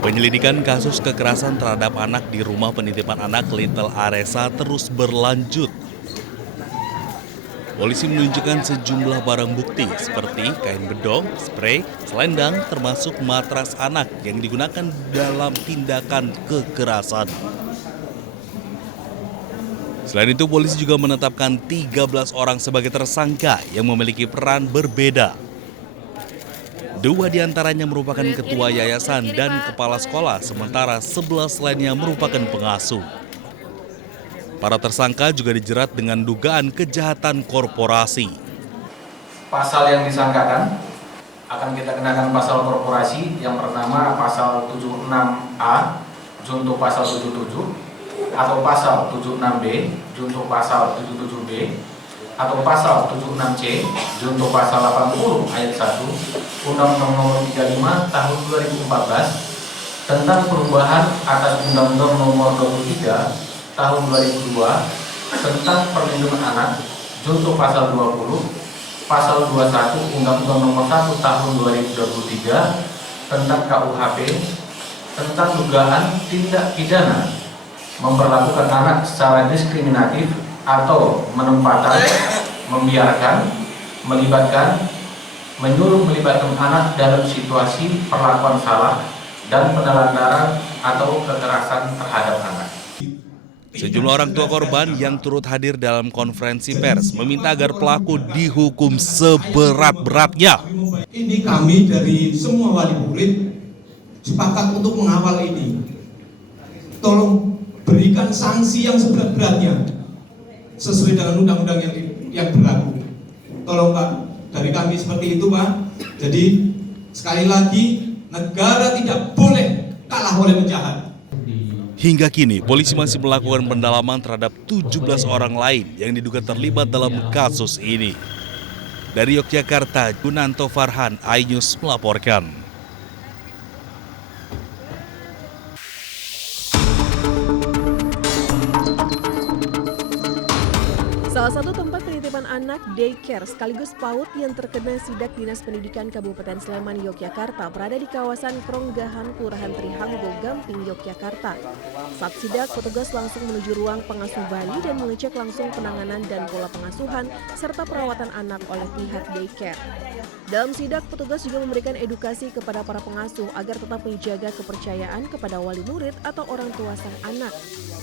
Penyelidikan kasus kekerasan terhadap anak di rumah penitipan anak Little Aresa terus berlanjut. Polisi menunjukkan sejumlah barang bukti seperti kain bedong, spray, selendang, termasuk matras anak yang digunakan dalam tindakan kekerasan. Selain itu, polisi juga menetapkan 13 orang sebagai tersangka yang memiliki peran berbeda. 2 diantaranya merupakan ketua yayasan dan kepala sekolah, sementara 11 lainnya merupakan pengasuh. Para tersangka juga dijerat dengan dugaan kejahatan korporasi. Pasal yang disangkakan akan kita kenakan pasal korporasi yang pertama pasal 76A junto pasal 77 atau pasal 76B junto pasal 77B atau pasal 76C junto pasal 80 ayat 1 Undang-Undang Nomor 35 Tahun 2014 tentang perubahan atas Undang-Undang Nomor 23 Tahun 2002 tentang perlindungan anak junto pasal 20, pasal 21 Undang-Undang Nomor 1 Tahun 2023 tentang KUHP tentang dugaan tindak pidana memperlakukan anak secara diskriminatif atau menempatkan, membiarkan, melibatkan, menyuruh melibatkan anak dalam situasi perlakuan salah dan penelantaran atau kekerasan terhadap anak. Sejumlah orang tua korban yang turut hadir dalam konferensi pers meminta agar pelaku dihukum seberat-beratnya. Ini kami dari semua wali murid sepakat untuk mengawal ini. Tolong berikan sanksi yang seberat-beratnya sesuai dengan undang-undang yang berlaku. Tolong Pak, dari kami seperti itu Pak. Jadi sekali lagi negara tidak boleh kalah oleh penjahat. Hingga kini, polisi masih melakukan pendalaman terhadap 17 orang lain yang diduga terlibat dalam kasus ini. Dari Yogyakarta, Gunanto Farhan, iNews melaporkan. Salah satu tempat penitipan anak daycare sekaligus PAUD yang terkena sidak Dinas Pendidikan Kabupaten Sleman, Yogyakarta berada di kawasan Kronggahan, Kelurahan Trihanggo, Gamping, Yogyakarta. Saat sidak, petugas langsung menuju ruang pengasuh bayi dan mengecek langsung penanganan dan pola pengasuhan serta perawatan anak oleh pihak daycare. Dalam sidak, petugas juga memberikan edukasi kepada para pengasuh agar tetap menjaga kepercayaan kepada wali murid atau orang tua sang anak.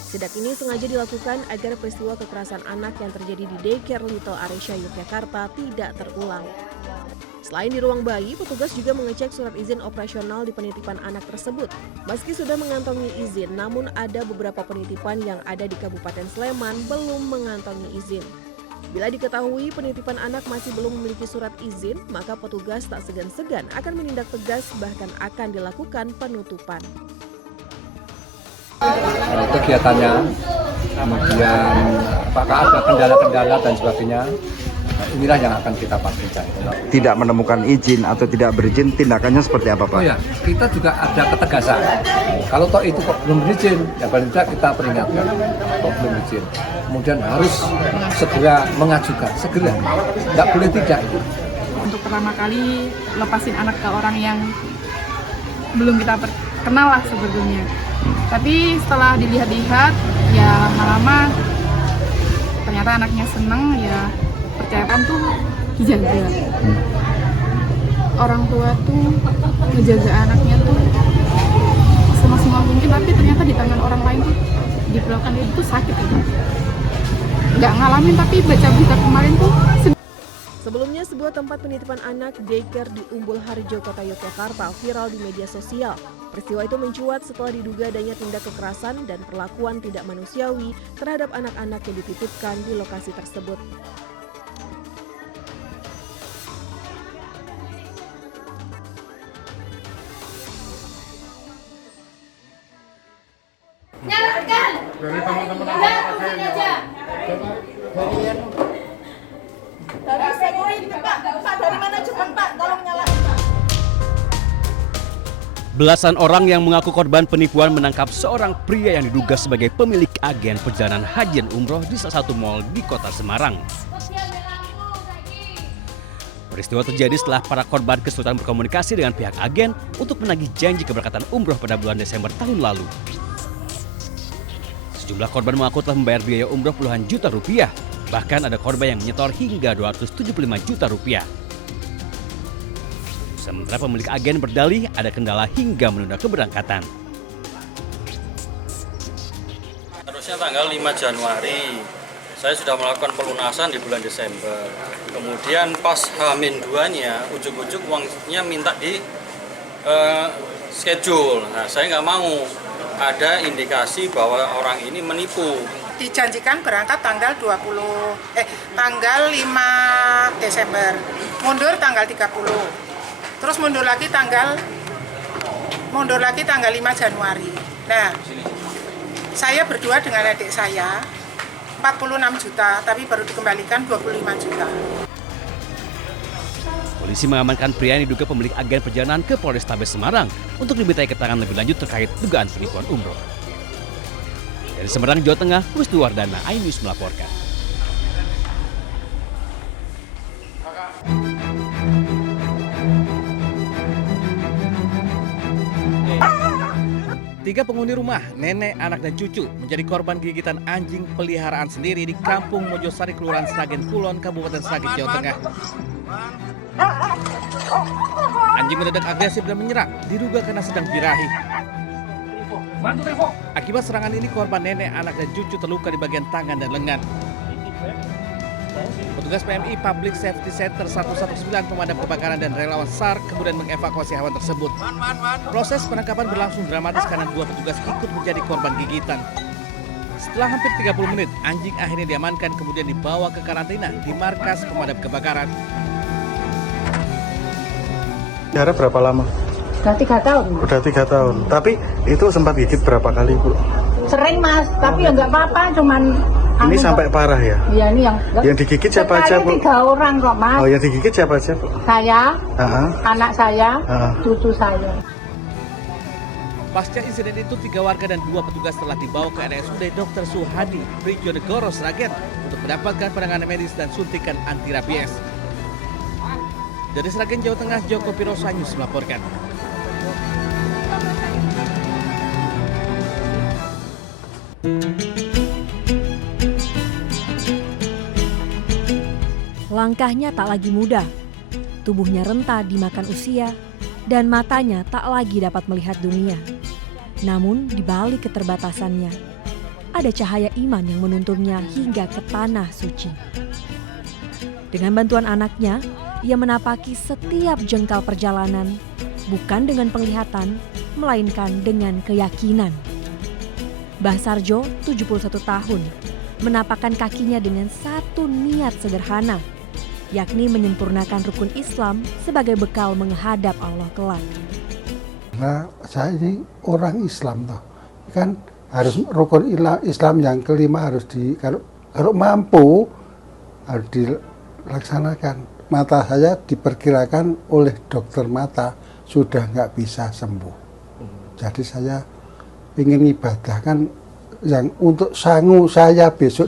Sidak ini sengaja dilakukan agar peristiwa kekerasan anak yang terjadi di daycare Little Aresa, Yogyakarta tidak terulang. Selain di ruang bayi, petugas juga mengecek surat izin operasional di penitipan anak tersebut. Meski sudah mengantongi izin, namun ada beberapa penitipan yang ada di Kabupaten Sleman belum mengantongi izin. Bila diketahui penitipan anak masih belum memiliki surat izin, maka petugas tak segan-segan akan menindak tegas, bahkan akan dilakukan penutupan. Kegiatannya, kemudian apakah ada kendala-kendala dan sebagainya, inilah yang akan kita pastikan. Tidak menemukan izin atau tidak berizin, tindakannya seperti apa Pak? Oh ya, kita juga ada ketegasan. Kalau toh itu kok belum berizin, ya paling tidak kita peringatkan kok belum izin. Kemudian harus segera mengajukan, segera, nggak boleh tidak. Untuk pertama kali lepasin anak ke orang yang belum kita kenal lah sebetulnya. Tapi setelah dilihat-lihat, ya lama-lama ternyata anaknya seneng, ya percayaan tuh dijaga. Orang tua tuh menjaga anaknya tuh semaksimal mungkin, tapi ternyata di tangan orang lain tuh diperlakukan itu sakit gitu. Nggak ngalamin, tapi baca berita kemarin tuh. Sebelumnya, sebuah tempat penitipan anak daycare di Umbul Harjo, Kota Yogyakarta viral di media sosial. Peristiwa itu mencuat setelah diduga adanya tindak kekerasan dan perlakuan tidak manusiawi terhadap anak-anak yang dititipkan di lokasi tersebut. Nyalakan! Dari teman-teman aja. Dari security Pak, dari mana cepat Pak, tolong nyalakan Pak. Belasan orang yang mengaku korban penipuan menangkap seorang pria yang diduga sebagai pemilik agen perjalanan haji dan umroh di salah satu mal di Kota Semarang. Peristiwa terjadi setelah para korban kesulitan berkomunikasi dengan pihak agen untuk menagih janji keberangkatan umroh pada bulan Desember tahun lalu. Sejumlah korban mengaku telah membayar biaya umroh puluhan juta rupiah. Bahkan ada korban yang menyetor hingga 275 juta rupiah. Sementara pemilik agen berdalih ada kendala hingga menunda keberangkatan. Harusnya tanggal 5 Januari, saya sudah melakukan pelunasan di bulan Desember. Kemudian pas H-2-nya, ujuk-ujuk uangnya minta di schedule. Nah, saya nggak mau ada indikasi bahwa orang ini menipu. Dijanjikan berangkat tanggal 5 Desember. Mundur tanggal 30. Terus mundur lagi tanggal 5 Januari. Nah, saya berdua dengan adik saya 46 juta, tapi baru dikembalikan 25 juta. Polisi mengamankan pria yang diduga pemilik agen perjalanan ke Polrestabes Semarang untuk dimintai keterangan lebih lanjut terkait dugaan penipuan umroh. Dari Semarang, Jawa Tengah, Wisnuwardana, iNews melaporkan. Tiga penghuni rumah, nenek, anak, dan cucu menjadi korban gigitan anjing peliharaan sendiri di Kampung Mojosari, Kelurahan Sragen Kulon, Kabupaten Sragen, Jawa Tengah. Anjing mendadak agresif dan menyerang, diduga karena sedang birahi. Akibat serangan ini, korban nenek, anak, dan cucu terluka di bagian tangan dan lengan. Petugas PMI Public Safety Center 119 pemadam kebakaran dan relawan SAR kemudian mengevakuasi hewan tersebut. Proses penangkapan berlangsung dramatis karena dua petugas ikut menjadi korban gigitan. Setelah hampir 30 menit, anjing akhirnya diamankan kemudian dibawa ke karantina di markas pemadam kebakaran. Jarak berapa lama? Udah 3 tahun. Udah 3 tahun. Tapi itu sempat gigit berapa kali, Bu? Sering, Mas. Tapi ya nggak apa-apa, cuman... Ini sampai parah ya? Iya, ini yang... Yang digigit siapa aja, Bu? 3 orang kok, Mas. Oh, yang digigit siapa aja, Bu? Saya, anak saya, cucu saya. Pasca insiden itu, 3 warga dan 2 petugas telah dibawa ke RSUD Dr. Suhadi, Prijonegoro, Sragen untuk mendapatkan penanganan medis dan suntikan anti rabies. Dari Sragen, Jawa Tengah, Joko Pirosa News melaporkan. Langkahnya tak lagi mudah, tubuhnya renta dimakan usia, dan matanya tak lagi dapat melihat dunia. Namun di balik keterbatasannya, ada cahaya iman yang menuntunnya hingga ke tanah suci. Dengan bantuan anaknya, ia menapaki setiap jengkal perjalanan, bukan dengan penglihatan, melainkan dengan keyakinan. Mbah Sarjo, 71 tahun, menapakkan kakinya dengan satu niat sederhana, yakni menyempurnakan rukun Islam sebagai bekal menghadap Allah kelak. Nah, saya ini orang Islam toh, kan harus rukun Islam yang kelima harus kalau mampu harus dilaksanakan. Mata saya diperkirakan oleh dokter mata sudah nggak bisa sembuh. Jadi saya ingin ibadahkan yang untuk sangu saya besok.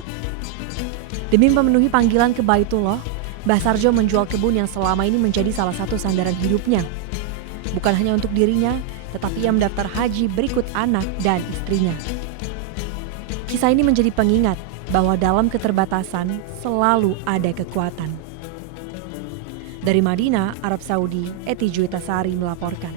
Demi memenuhi panggilan ke Baitullah, Mbah Sarjo menjual kebun yang selama ini menjadi salah satu sandaran hidupnya. Bukan hanya untuk dirinya, tetapi ia mendaftar haji berikut anak dan istrinya. Kisah ini menjadi pengingat bahwa dalam keterbatasan selalu ada kekuatan. Dari Madinah, Arab Saudi, Eti Juitasari melaporkan.